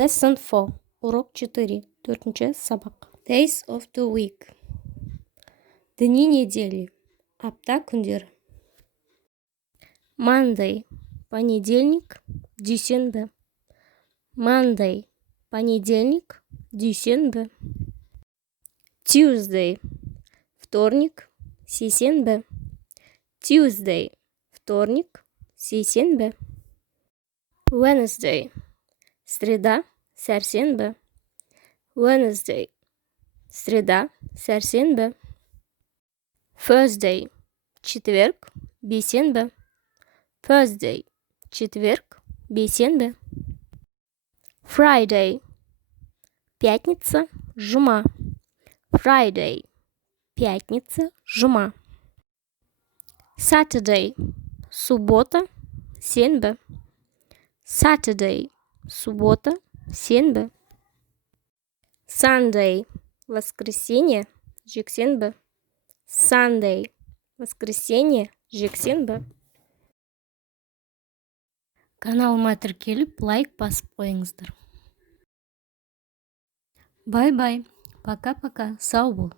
Lesson 4. Урок 4. Төртінші сабақ. Days of the week. Дни недели. Апта күндері. Monday. Понедельник. Дүйсенбі. Monday. Понедельник. Дүйсенбі. Tuesday. Вторник. Сейсенбі. Tuesday. Вторник. Сейсенбі. Wednesday. Среда, сәрсенбі. Wednesday. Среда, сәрсенбі. Thursday. Четверг, бейсенбі. Thursday. Четверг, бейсенбі. Friday. Пятница, жұма. Friday. Пятница, жұма. Saturday. Суббота, сенбі. Saturday. Суббота, сенбі. Sunday. Воскресенье, жексенбі. Sunday. Воскресенье, жексенбі. Каналыма тіркеліп, лайк басып қойыңыздар. Бай-бай. Пока-пока. Сау бол.